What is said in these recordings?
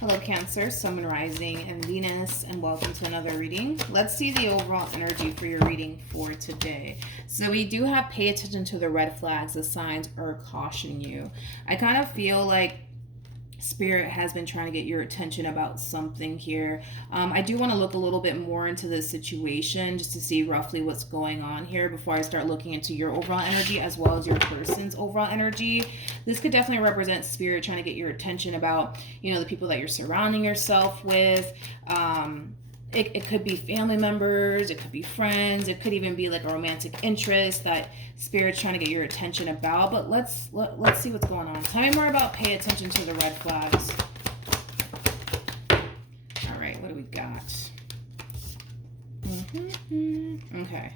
Hello, Cancer, Sun, Rising, and Venus, and welcome to another reading. Let's see the overall energy for your reading for today. So we do have pay attention to the red flags, the signs are cautioning you. I kind of feel like Spirit has been trying to get your attention about something here. I do want to look a little bit more into this situation just to see roughly what's going on here before I start looking into your overall energy as well as your person's overall energy. This could definitely represent Spirit trying to get your attention about, the people that you're surrounding yourself with. It could be family members, it could be friends, it could even be like a romantic interest that Spirit's trying to get your attention about. But let's see what's going on. Tell me more about pay attention to the red flags. All right, what do we got? Okay,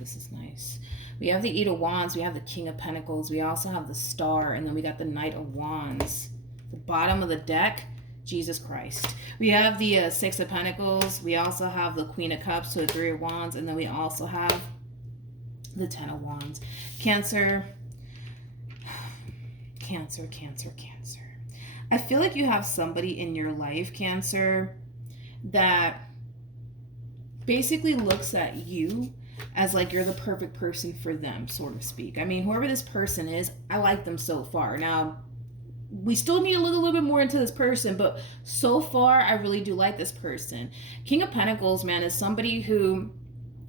this is nice. We have the Eight of Wands, we have the King of Pentacles, we also have the Star, and then we got the Knight of Wands. The bottom of the deck, Jesus Christ. We have the Six of Pentacles. We also have the Queen of Cups, so the Three of Wands, and then we also have the Ten of Wands. Cancer. Cancer. I feel like you have somebody in your life, Cancer, that basically looks at you as like you're the perfect person for them, so to speak. I mean, whoever this person is, I like them so far. Now, we still need to look a little bit more into this person, but so far, I really do like this person. King of Pentacles, man, is somebody who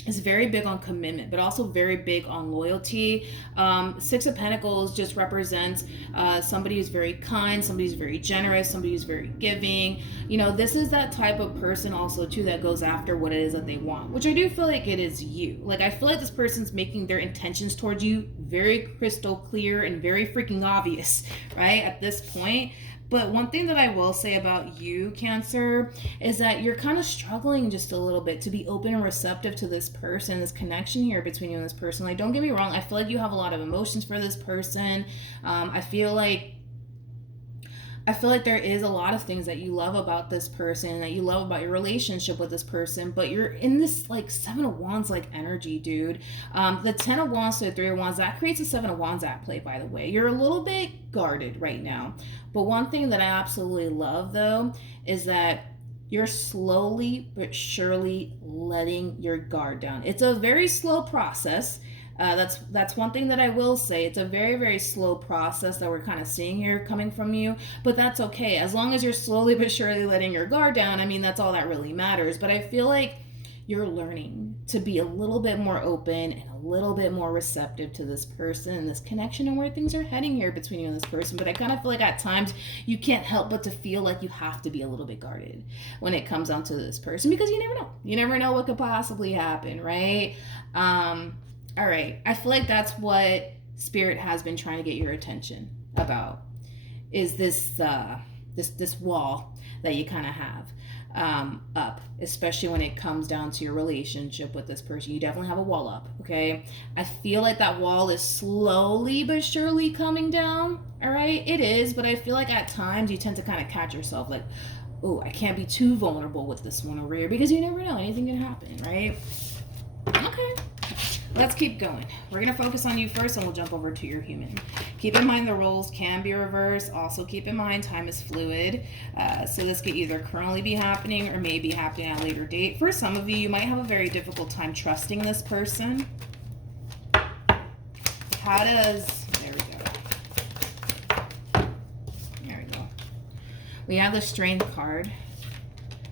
is very big on commitment, but also very big on loyalty. Six of Pentacles just represents somebody who's very kind, somebody who's very generous, somebody who's very giving. This is that type of person also, too, that goes after what it is that they want, which I do feel like it is you. Like, I feel like this person's making their intentions towards you very crystal clear and very freaking obvious, right, at this point. But one thing that I will say about you, Cancer, is that you're kind of struggling just a little bit to be open and receptive to this person, this connection here between you and this person. Like, don't get me wrong, I feel like you have a lot of emotions for this person. I feel like there is a lot of things that you love about this person, that you love about your relationship with this person, but you're in this like Seven of Wands like energy, dude. The Ten of Wands to the Three of Wands, that creates a Seven of Wands at play, by the way. You're a little bit guarded right now. But one thing that I absolutely love, though, is that you're slowly but surely letting your guard down. It's a very slow process. That's one thing that I will say. It's a very, very slow process that we're kind of seeing here coming from you, but that's okay. As long as you're slowly but surely letting your guard down, I mean, that's all that really matters. But I feel like you're learning to be a little bit more open and a little bit more receptive to this person and this connection and where things are heading here between you and this person. But I kind of feel like at times you can't help but to feel like you have to be a little bit guarded when it comes down to this person, because you never know. You never know what could possibly happen, right? All right, I feel like that's what Spirit has been trying to get your attention about, is this wall that you kind of have up, especially when it comes down to your relationship with this person. You definitely have a wall up, okay? I feel like that wall is slowly but surely coming down, all right? It is, but I feel like at times you tend to kind of catch yourself like, oh, I can't be too vulnerable with this one over here, because you never know, anything can happen, right? Okay. Let's keep going. We're going to focus on you first, and we'll jump over to your human. Keep in mind the roles can be reversed. Also keep in mind time is fluid. So this could either currently be happening or may be happening at a later date. For some of you, you might have a very difficult time trusting this person. There we go. We have the Strength card.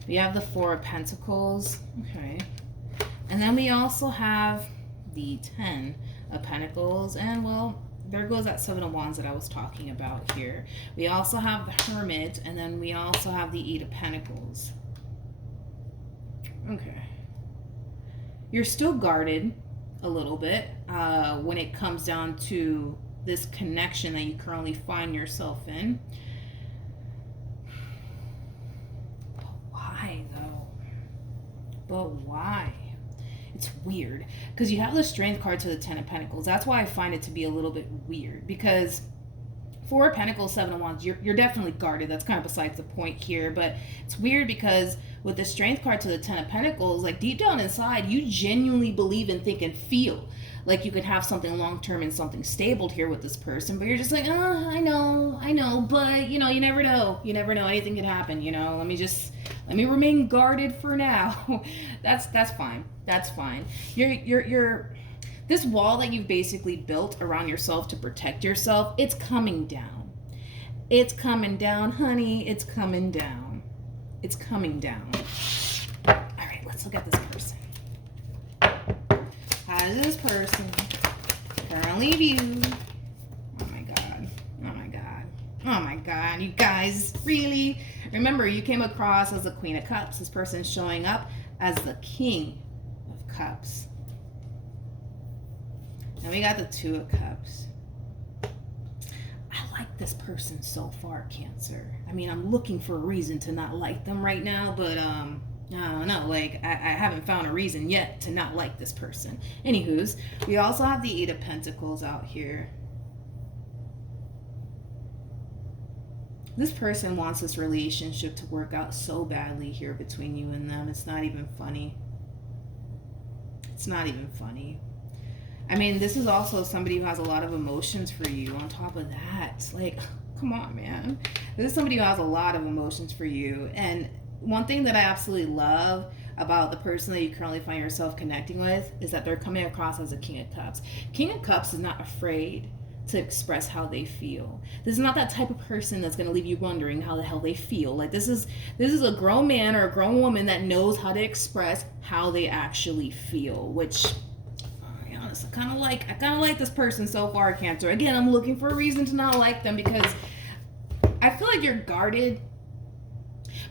We have the Four of Pentacles. Okay. And then we also have the 10 of Pentacles, and well, there goes that Seven of Wands that I was talking about here. We also have the Hermit, and then we also have the Eight of Pentacles. Okay. You're still guarded a little bit when it comes down to this connection that you currently find yourself in. But why, though? But why? It's weird because you have the Strength card to the Ten of Pentacles. That's why I find it to be a little bit weird, because Four of Pentacles, Seven of Wands, you're definitely guarded. That's kind of besides the point here. But it's weird because with the Strength card to the Ten of Pentacles, like deep down inside, you genuinely believe and think and feel like you could have something long-term and something stable here with this person. But you're just like, oh, I know. But, you know, you never know. You never know. Anything could happen, you know. Let me remain guarded for now. That's fine. That's fine. You're this wall that you've basically built around yourself to protect yourself, it's coming down. It's coming down, honey. It's coming down. It's coming down. All right, let's look at this person. How does this person currently view? Oh my God. Oh my God. Oh my God. You guys, really? Remember, you came across as the Queen of Cups. This person's showing up as the King of Cups. And we got the Two of Cups. I like this person so far, Cancer. I mean, I'm looking for a reason to not like them right now, but I don't know. Like, I haven't found a reason yet to not like this person. Anywho's, we also have the Eight of Pentacles out here. This person wants this relationship to work out so badly here between you and them. It's not even funny. It's not even funny. I mean, this is also somebody who has a lot of emotions for you on top of that. Like, come on, man. This is somebody who has a lot of emotions for you. And one thing that I absolutely love about the person that you currently find yourself connecting with is that they're coming across as a King of Cups. King of Cups is not afraid to express how they feel. This is not that type of person that's going to leave you wondering how the hell they feel. Like, this is a grown man or a grown woman that knows how to express how they actually feel, which I kind of like this person so far, Cancer. Again, I'm looking for a reason to not like them because I feel like you're guarded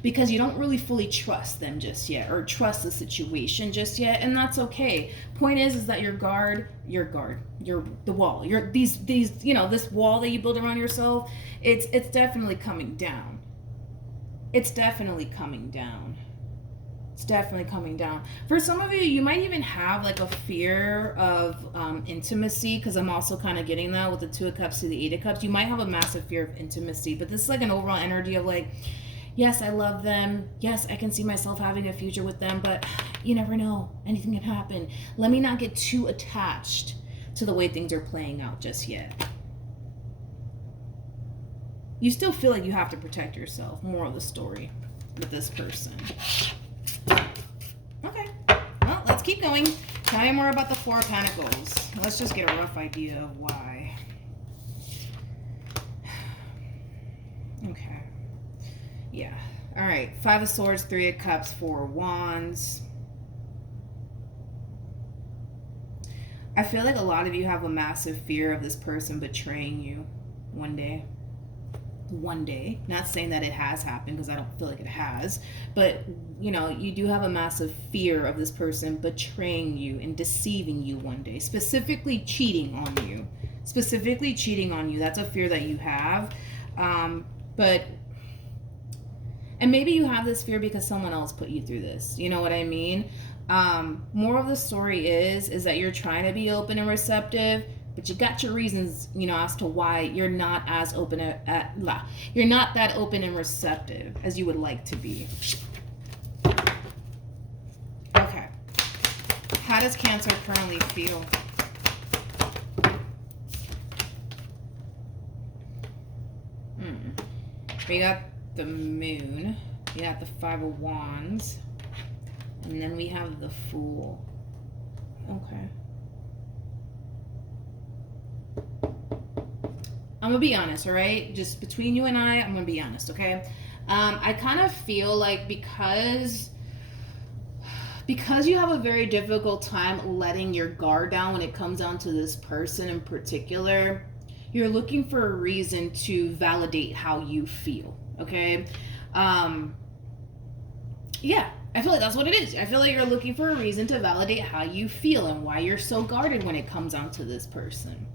because you don't really fully trust them just yet or trust the situation just yet, and that's okay. Point is that you're the wall. You're these you know, this wall that you build around yourself, it's definitely coming down. It's definitely coming down. It's definitely coming down. For some of you, you might even have like a fear of intimacy, because I'm also kind of getting that with the Two of Cups to the Eight of Cups. You might have a massive fear of intimacy, but this is like an overall energy of like, yes, I love them. Yes, I can see myself having a future with them, but you never know. Anything can happen. Let me not get too attached to the way things are playing out just yet. You still feel like you have to protect yourself. Moral of the story with this person. Okay, well, let's keep going. Tell me more about the Four of Pentacles. Let's just get a rough idea of why. Okay. Yeah. All right. Five of Swords, Three of Cups, Four of Wands. I feel like a lot of you have a massive fear of this person betraying you one day. One day. Not saying that it has happened, because I don't feel like it has, but you know, you do have a massive fear of this person betraying you and deceiving you one day, specifically cheating on you. That's a fear that you have. But and maybe you have this fear because someone else put you through this, you know what I mean? More of the story is that you're trying to be open and receptive, but you got your reasons, you know, as to why you're not as open you're not that open and receptive as you would like to be. Okay. How does Cancer currently feel? We got the Moon. We got the Five of Wands. And then we have the Fool. Okay. I'm gonna be honest, all right? Just between you and I'm gonna be honest, okay? I kind of feel like because you have a very difficult time letting your guard down when it comes down to this person in particular, you're looking for a reason to validate how you feel, okay? Yeah, I feel like that's what it is. I feel like you're looking for a reason to validate how you feel and why you're so guarded when it comes down to this person.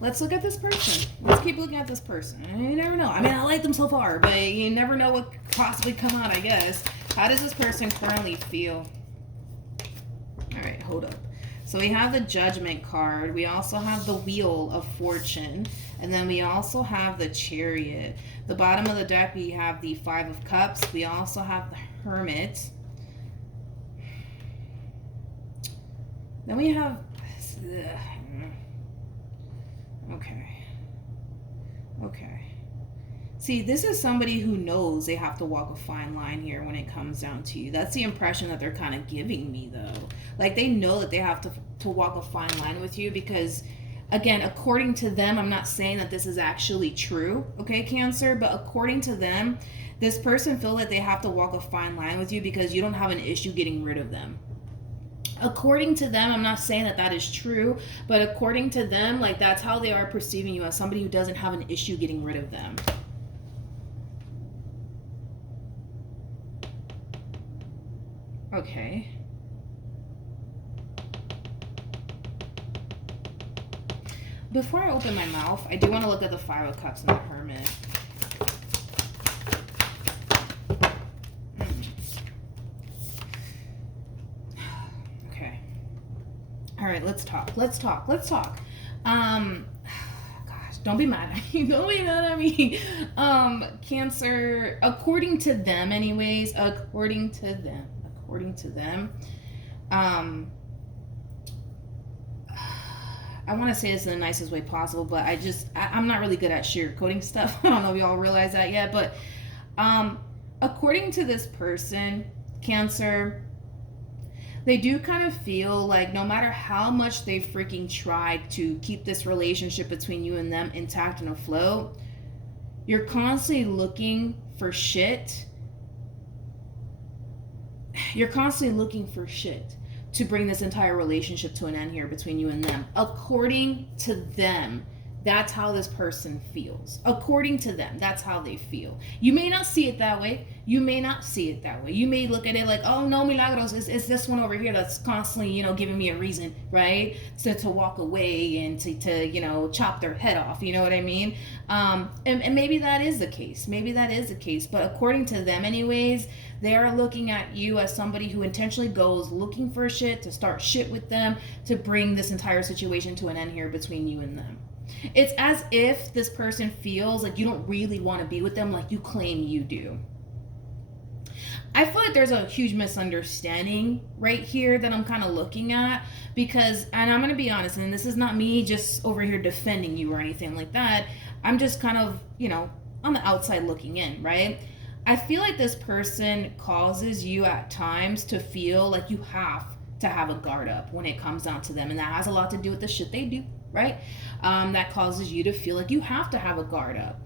Let's look at this person. Let's keep looking at this person. You never know. I mean, I like them so far, but you never know what could possibly come out, I guess. How does this person currently feel? All right, hold up. So we have the Judgment card. We also have the Wheel of Fortune. And then we also have the Chariot. The bottom of the deck, we have the Five of Cups. We also have the Hermit. Then we have... Okay. See, this is somebody who knows they have to walk a fine line here when it comes down to you. That's the impression that they're kind of giving me, though. Like, they know that they have to walk a fine line with you because, again, according to them, I'm not saying that this is actually true, okay, Cancer? But according to them, this person feels that they have to walk a fine line with you because you don't have an issue getting rid of them. According to them, I'm not saying that that is true, but according to them, like, that's how they are perceiving you, as somebody who doesn't have an issue getting rid of them. Okay. Before I open my mouth, I do want to look at the Five of Cups and the Hermit. Okay. All right, let's talk. Gosh, don't be mad at me. Don't be mad at me. Cancer, according to them anyways, according to them, I want to say this in the nicest way possible, but I'm not really good at sugarcoating stuff. I don't know if y'all realize that yet, but according to this person, Cancer, they do kind of feel like no matter how much they freaking tried to keep this relationship between you and them intact and afloat, you're constantly looking for shit. You're constantly looking for shit to bring this entire relationship to an end here between you and them. According to them, that's how this person feels. According to them, that's how they feel. You may not see it that way. You may look at it like, oh no, Milagros, it's this one over here that's constantly, giving me a reason, right? To walk away and to chop their head off. You know what I mean? And maybe that is the case. But according to them anyways, they are looking at you as somebody who intentionally goes looking for shit, to start shit with them, to bring this entire situation to an end here between you and them. It's as if this person feels like you don't really want to be with them like you claim you do. I feel like there's a huge misunderstanding right here that I'm kind of looking at because, and I'm going to be honest, and this is not me just over here defending you or anything like that. I'm just kind of, on the outside looking in, right? I feel like this person causes you at times to feel like you have to have a guard up when it comes down to them. And that has a lot to do with the shit they do, right? That causes you to feel like you have to have a guard up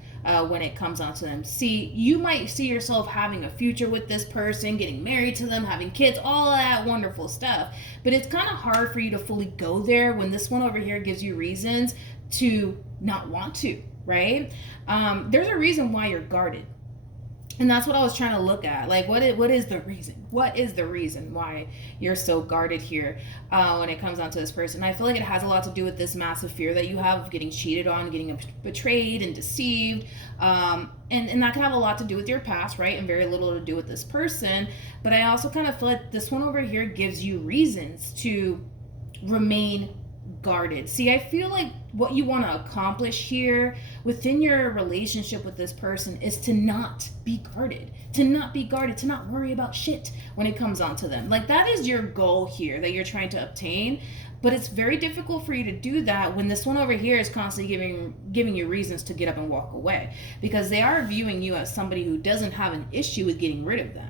when it comes down to them. See, you might see yourself having a future with this person, getting married to them, having kids, all of that wonderful stuff. But it's kind of hard for you to fully go there when this one over here gives you reasons to not want to, right? There's a reason why you're guarded. And that's what I was trying to look at. Like, what is the reason? What is the reason why you're so guarded here when it comes down to this person? I feel like it has a lot to do with this massive fear that you have of getting cheated on, getting betrayed and deceived. And that can have a lot to do with your past, right? And very little to do with this person. But I also kind of feel like this one over here gives you reasons to remain guarded. See, I feel like what you want to accomplish here within your relationship with this person is to not be guarded, to not worry about shit when it comes on to them. Like, that is your goal here that you're trying to obtain. But it's very difficult for you to do that when this one over here is constantly giving you reasons to get up and walk away, because they are viewing you as somebody who doesn't have an issue with getting rid of them.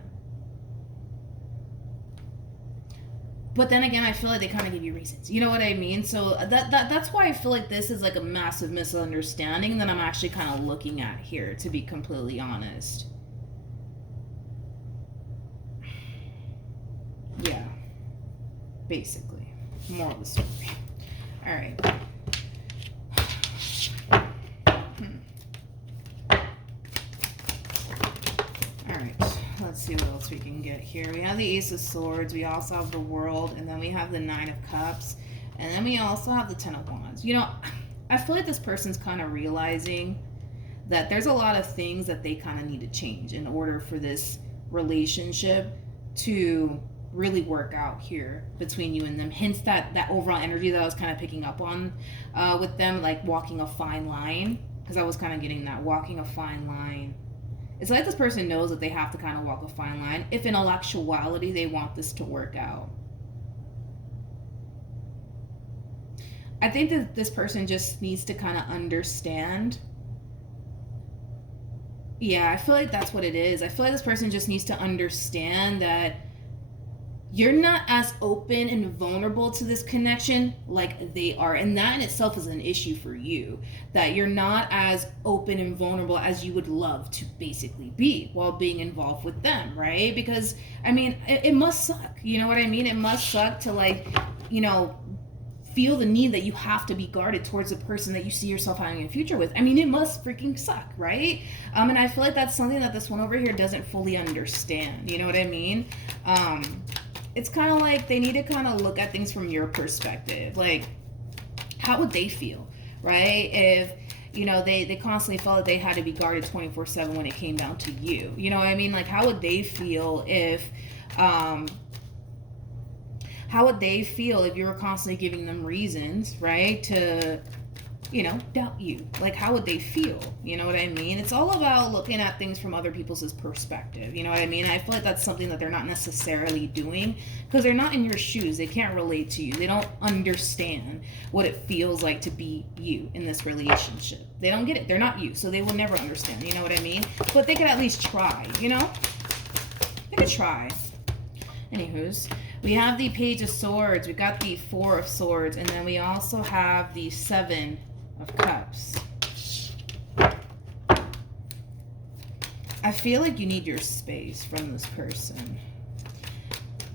But then again, I feel like they kind of give you reasons. You know what I mean? So that's why I feel like this is like a massive misunderstanding that I'm actually kind of looking at here, to be completely honest. Yeah. Basically. Moral of the story. All right. Let's see what else we can get here. We have the Ace of Swords. We also have the World. And then we have the Nine of Cups. And then we also have the Ten of Wands. I feel like this person's kind of realizing that there's a lot of things that they kind of need to change in order for this relationship to really work out here between you and them. Hence that overall energy that I was kind of picking up on with them, like walking a fine line, because I was kind of getting that walking a fine line. It's like this person knows that they have to kind of walk a fine line if in actuality they want this to work out. I think that this person just needs to kind of understand. Yeah, I feel like that's what it is. I feel like this person just needs to understand that you're not as open and vulnerable to this connection like they are. And that in itself is an issue for you. That you're not as open and vulnerable as you would love to basically be while being involved with them, right? Because, I mean, it must suck. You know what I mean? It must suck to, like, you know, feel the need that you have to be guarded towards the person that you see yourself having a future with. I mean, it must freaking suck, right? And I feel like that's something that this one over here doesn't fully understand. You know what I mean? It's kind of like they need to kind of look at things from your perspective. Like, how would they feel, right? If, you know, they constantly felt that they had to be guarded 24/7 when it came down to you. You know what I mean? Like, how would they feel if, you were constantly giving them reasons, right, to, you know, doubt you? Like, how would they feel? You know what I mean? It's all about looking at things from other people's perspective. You know what I mean? I feel like that's something that they're not necessarily doing because they're not in your shoes. They can't relate to you. They don't understand what it feels like to be you in this relationship. They don't get it. They're not you, so they will never understand. You know what I mean? But they could at least try, you know? They could try. Anywho's, we have the Page of Swords. We got the Four of Swords. And then we also have the Seven of Cups. I feel like you need your space from this person.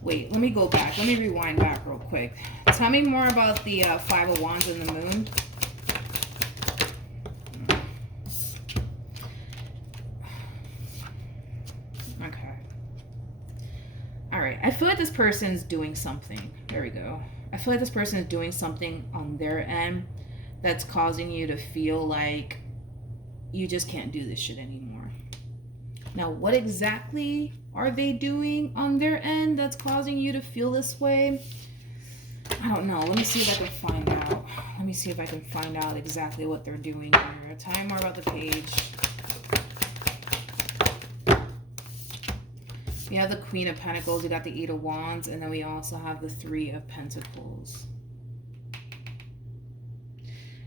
Wait, let me go back. Let me rewind back real quick. Tell me more about the Five of Wands and the Moon. I feel like this person's doing something. There we go. I feel like this person is doing something on their end that's causing you to feel like you just can't do this shit anymore. Now, what exactly are they doing on their end that's causing you to feel this way? I don't know. Let me see if I can find out. Let me see if I can find out exactly what they're doing here. Tell me more about the page. We have the Queen of Pentacles, we got the Eight of Wands, and then we also have the Three of Pentacles.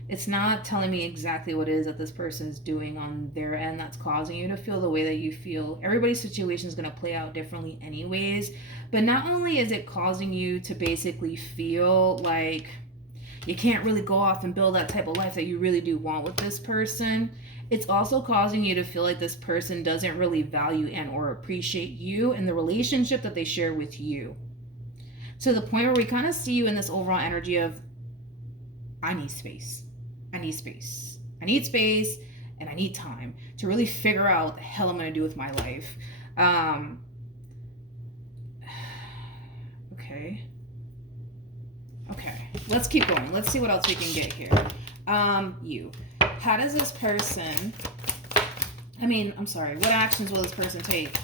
It's not telling me exactly what it is that this person is doing on their end that's causing you to feel the way that you feel. Everybody's situation is going to play out differently anyways, but not only is it causing you to basically feel like you can't really go off and build that type of life that you really do want with this person, it's also causing you to feel like this person doesn't really value and or appreciate you and the relationship that they share with you. To the point where we kind of see you in this overall energy of, I need space. I need space. I need space and I need time to really figure out what the hell I'm going to do with my life. Okay. Let's keep going. Let's see what else we can get here. You. How does this person, what actions will this person take?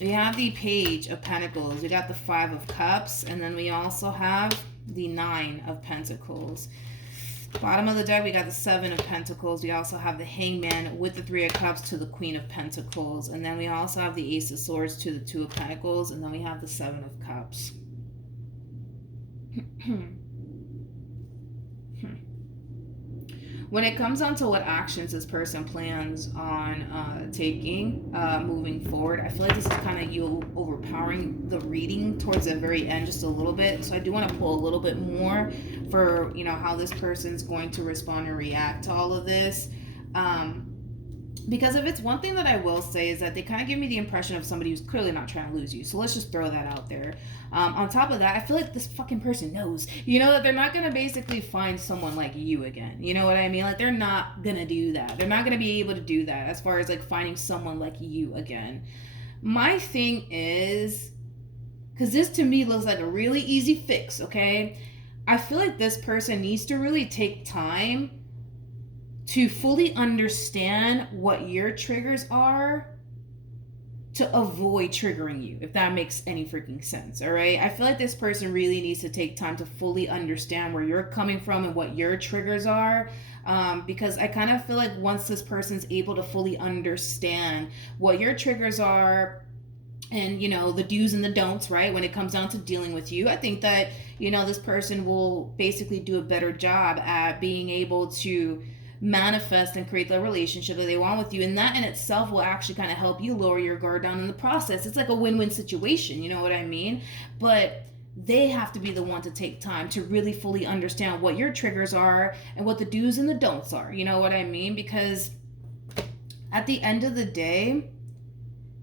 We have the Page of Pentacles. We got the Five of Cups. And then we also have the Nine of Pentacles. Bottom of the deck, we got the Seven of Pentacles. We also have the Hangman with the Three of Cups to the Queen of Pentacles. And then we also have the Ace of Swords to the Two of Pentacles. And then we have the Seven of Cups. When it comes down to what actions this person plans on taking moving forward, I feel like this is kind of you overpowering the reading towards the very end just a little bit. So I do want to pull a little bit more for, you know, how this person's going to respond and react to all of this. Because if it's one thing that I will say is that they kind of give me the impression of somebody who's clearly not trying to lose you. So let's just throw that out there. On top of that, I feel like this fucking person knows, you know, that they're not going to basically find someone like you again. You know what I mean? Like, they're not going to do that. They're not going to be able to do that as far as, like, finding someone like you again. My thing is, because this to me looks like a really easy fix, okay? I feel like this person needs to really take time to fully understand what your triggers are, to avoid triggering you, if that makes any freaking sense. All right, I feel like this person really needs to take time to fully understand where you're coming from and what your triggers are, because I kind of feel like once this person's able to fully understand what your triggers are and, you know, the do's and the don'ts, right, when it comes down to dealing with you, I think that, you know, this person will basically do a better job at being able to manifest and create the relationship that they want with you, and that in itself will actually kind of help you lower your guard down in the process. It's like a win-win situation, you know what I mean? But they have to be the one to take time to really fully understand what your triggers are and what the do's and the don'ts are, you know what I mean? Because at the end of the day,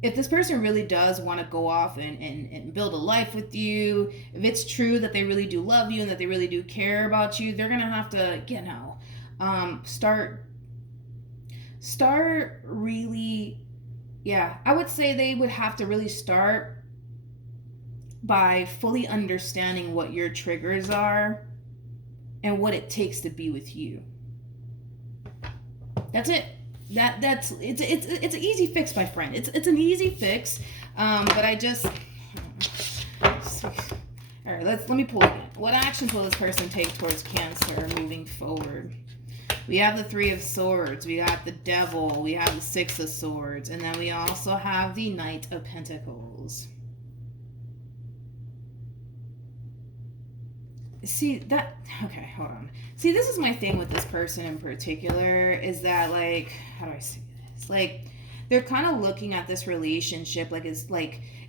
if this person really does want to go off and build a life with you, if it's true that they really do love you and that they really do care about you, they're gonna have to, you know, start really, yeah, I would say they would have to really start by fully understanding what your triggers are and what it takes to be with you. That's it. That's it's an easy fix, my friend. It's an easy fix. But I just, all right, let me pull again. What actions will this person take towards Cancer moving forward? We have the Three of Swords, we got the Devil, we have the Six of Swords, and then we also have the Knight of Pentacles. See that, okay, hold on. See, this is my thing with this person in particular, is that, like, how do I say this? Like, they're kind of looking at this relationship like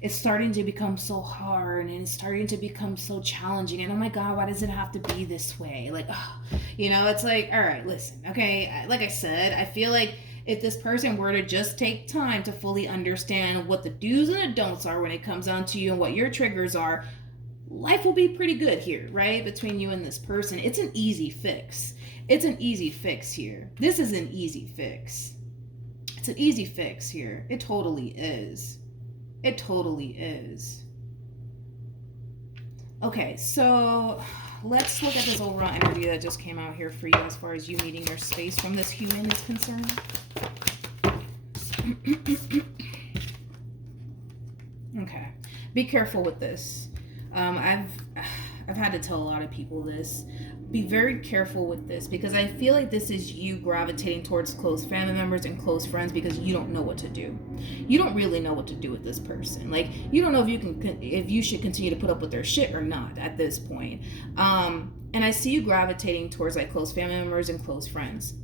it's starting to become so hard and it's starting to become so challenging, and oh my god, why does it have to be this way? Like, oh, you know, it's like, all right, listen, okay, like I said, I feel like if this person were to just take time to fully understand what the do's and the don'ts are when it comes down to you and what your triggers are, life will be pretty good here, right? Between you and this person. It's an easy fix. It's an easy fix here. This is an easy fix. It's an easy fix here. It totally is. It totally is. Okay, so let's look at this overall energy that just came out here for you as far as you needing your space from this human is concerned. Okay, be careful with this. I've had to tell a lot of people this. Be very careful with this, because I feel like this is you gravitating towards close family members and close friends because you don't know what to do. You don't really know what to do with this person. Like, you don't know if you should continue to put up with their shit or not at this point. And I see you gravitating towards like close family members and close friends.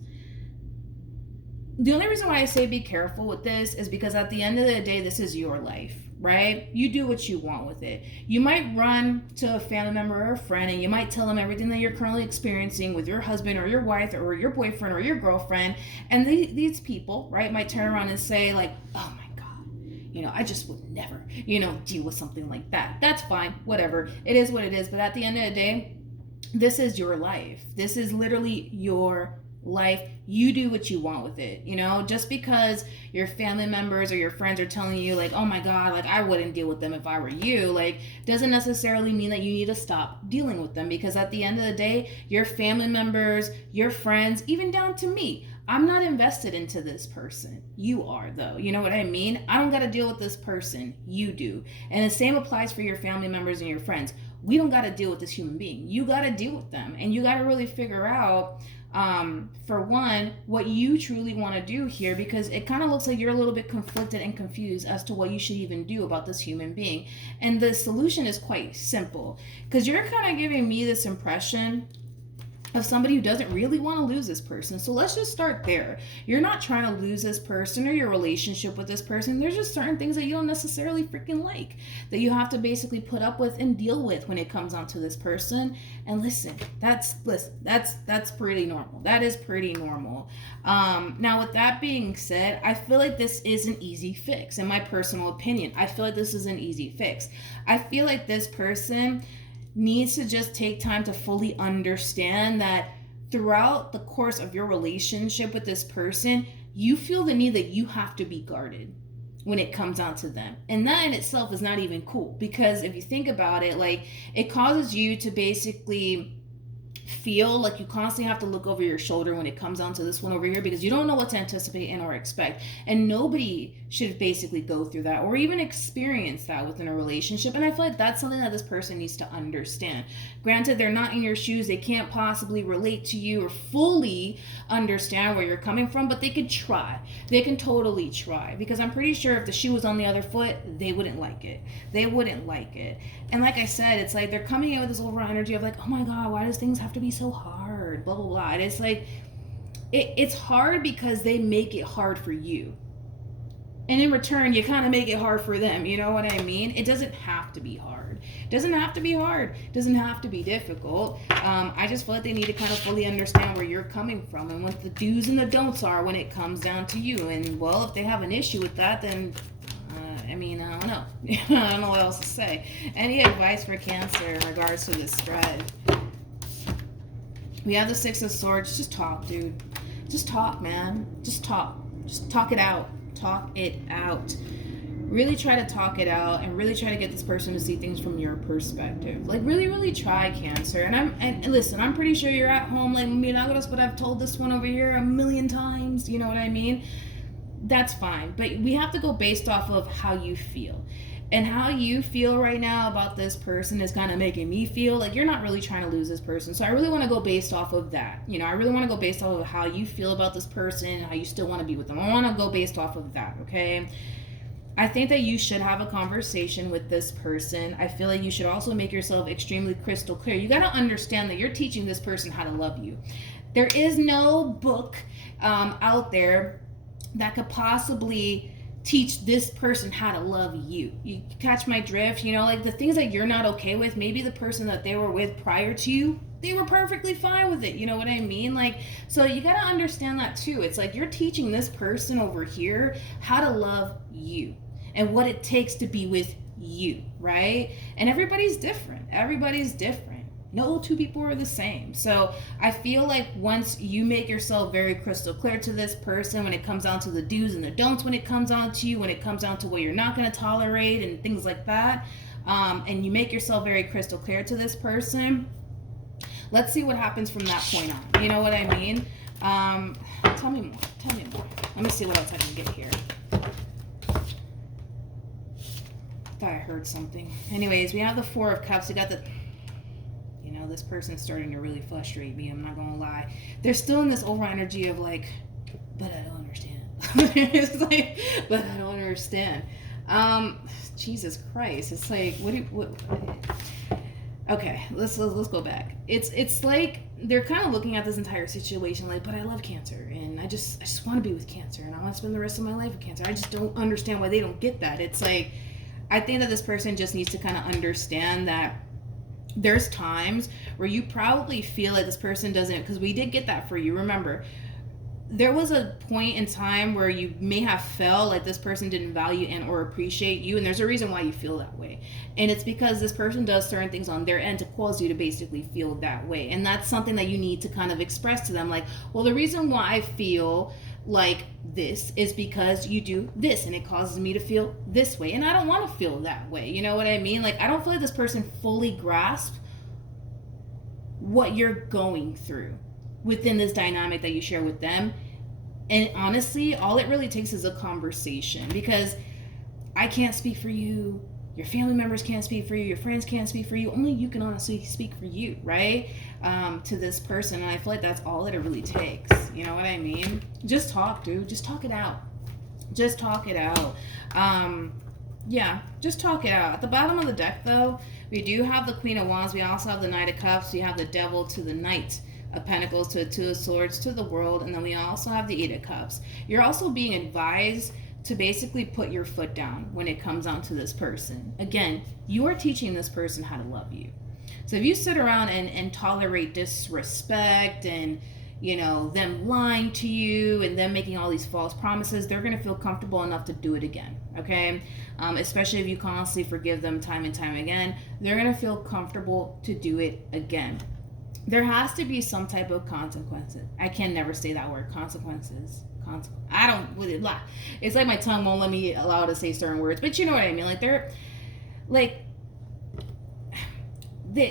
The only reason why I say be careful with this is because at the end of the day, this is your life, right? You do what you want with it. You might run to a family member or a friend and you might tell them everything that you're currently experiencing with your husband or your wife or your boyfriend or your girlfriend. And these people, right, might turn around and say like, oh my God, you know, I just would never, you know, deal with something like that. That's fine, whatever. It is what it is. But at the end of the day, this is your life. This is literally your life. You do what you want with it, you know? Just because your family members or your friends are telling you like, oh my God, like I wouldn't deal with them if I were you, like doesn't necessarily mean that you need to stop dealing with them, because at the end of the day, your family members, your friends, even down to me, I'm not invested into this person. You are, though. You know what I mean? I don't got to deal with this person. You do. And the same applies for your family members and your friends. We don't got to deal with this human being. You got to deal with them. And you got to really figure out, for one, what you truly want to do here, because it kind of looks like you're a little bit conflicted and confused as to what you should even do about this human being. And the solution is quite simple, because you're kind of giving me this impression of somebody who doesn't really want to lose this person. So let's just start there. You're not trying to lose this person or your relationship with this person. There's just certain things that you don't necessarily freaking like, that you have to basically put up with and deal with when it comes onto this person. And listen, that's pretty normal. That is pretty normal. Now with that being said, I feel like this is an easy fix. In my personal opinion, I feel like this is an easy fix. I feel like this person needs to just take time to fully understand that throughout the course of your relationship with this person, you feel the need that you have to be guarded when it comes down to them. And that in itself is not even cool, because if you think about it, like it causes you to basically feel like you constantly have to look over your shoulder when it comes down to this one over here, because you don't know what to anticipate and or expect. And nobody should basically go through that or even experience that within a relationship. And I feel like that's something that this person needs to understand. Granted, they're not in your shoes. They can't possibly relate to you or fully understand where you're coming from, but they could try. They can totally try, because I'm pretty sure if the shoe was on the other foot, they wouldn't like it. They wouldn't like it. And like I said, it's like they're coming in with this overall energy of like, oh my God, why does things have to be so hard? Blah, blah, blah. And it's like, it's hard because they make it hard for you. And in return, you kind of make it hard for them. You know what I mean? It doesn't have to be hard. It doesn't have to be hard. It doesn't have to be difficult. I just feel like they need to kind of fully understand where you're coming from and what the do's and the don'ts are when it comes down to you. And, well, if they have an issue with that, then, I don't know. I don't know what else to say. Any advice for Cancer in regards to this spread? We have the Six of Swords. Just talk, dude. Just talk, man. Just talk. Just talk it out. Talk it out. Really try to talk it out and really try to get this person to see things from your perspective. Like, really, really try, Cancer. And listen, I'm pretty sure you're at home like milagros, but I've told this one over here a million times. You know what I mean? That's fine. But we have to go based off of how you feel. And how you feel right now about this person is kind of making me feel like you're not really trying to lose this person. So I really want to go based off of that. I really want to go based off of how you feel about this person, how you still want to be with them. I want to go based off of that, okay? I think that you should have a conversation with this person. I feel like you should also make yourself extremely crystal clear. You got to understand that you're teaching this person how to love you. There is no book out there that could possibly teach this person how to love you. You catch my drift? Like the things that you're not okay with, maybe the person that they were with prior to you, they were perfectly fine with it. You know what I mean? Like, so you got to understand that too. It's like you're teaching this person over here how to love you and what it takes to be with you, right? And everybody's different. Everybody's different. No two people are the same. So I feel like once you make yourself very crystal clear to this person, when it comes down to the do's and the don'ts, when it comes down to you, when it comes down to what you're not going to tolerate and things like that, and you make yourself very crystal clear to this person, let's see what happens from that point on. You know what I mean? Tell me more. Let me see what else I can get here. Thought I heard something. Anyways, we have the Four of Cups. We got the... this person's starting to really frustrate me. I'm not gonna lie. They're still in this over energy of like, but I don't understand. It's like, but I don't understand. Jesus Christ. It's like, what? Okay, let's go back. It's like they're kind of looking at this entire situation like, but I love Cancer and I just want to be with Cancer and I want to spend the rest of my life with Cancer. I just don't understand why they don't get that. It's like, I think that this person just needs to kind of understand that there's times where you probably feel like this person doesn't, because we did get that for you. Remember, there was a point in time where you may have felt like this person didn't value and or appreciate you, and there's a reason why you feel that way. And it's because this person does certain things on their end to cause you to basically feel that way. And that's something that you need to kind of express to them. Like, well, the reason why I feel like this is because you do this and it causes me to feel this way, and I don't want to feel that way. You know what I mean? Like, I don't feel like this person fully grasps what you're going through within this dynamic that you share with them. And honestly, all it really takes is a conversation, because I can't speak for you, your family members can't speak for you, your friends can't speak for you, only you can honestly speak for you, right? To this person. And I feel like that's all that it really takes. You know what I mean? Just talk, dude. Just talk it out. Just talk it out. Yeah, just talk it out. At the bottom of the deck, though, we do have the Queen of Wands. We also have the Knight of Cups. We have the Devil to the Knight of Pentacles to the Two of Swords to the World. And then we also have the Eight of Cups. You're also being advised to basically put your foot down when it comes down to this person. Again, you are teaching this person how to love you. So if you sit around and tolerate disrespect and, them lying to you and them making all these false promises, they're going to feel comfortable enough to do it again, okay? Especially if you constantly forgive them time and time again, they're going to feel comfortable to do it again. There has to be some type of consequences. I can never say that word, consequences. I don't really lie. It's like my tongue won't let me allow to say certain words, but you know what I mean? Like,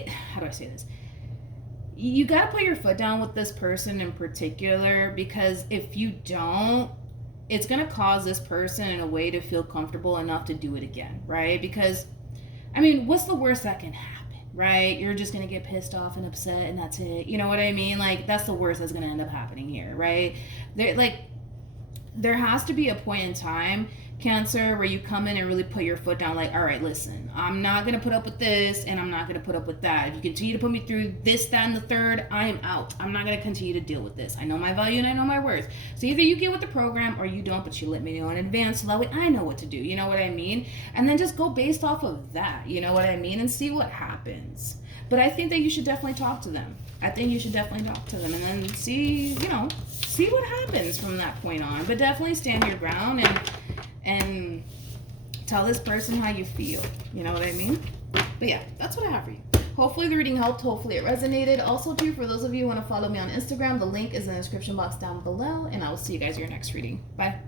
how do I say this? you got to put your foot down with this person in particular, because if you don't, it's going to cause this person in a way to feel comfortable enough to do it again, right? Because, I mean, what's the worst that can happen, right? You're just going to get pissed off and upset and that's it. You know what I mean? Like, that's the worst that's going to end up happening here, right? There has to be a point in time, Cancer, where you come in and really put your foot down, like, all right, listen, I'm not going to put up with this and I'm not going to put up with that. If you continue to put me through this, that, and the third, I am out. I'm not going to continue to deal with this. I know my value and I know my worth. So either you get with the program or you don't, but you let me know in advance so that way I know what to do. You know what I mean? And then just go based off of that, you know what I mean? And see what happens. But I think that you should definitely talk to them. I think you should definitely talk to them and then see what happens from that point on. But definitely stand your ground and tell this person how you feel. You know what I mean? But yeah, that's what I have for you. Hopefully the reading helped. Hopefully it resonated. Also, too, for those of you who want to follow me on Instagram, the link is in the description box down below. And I will see you guys in your next reading. Bye.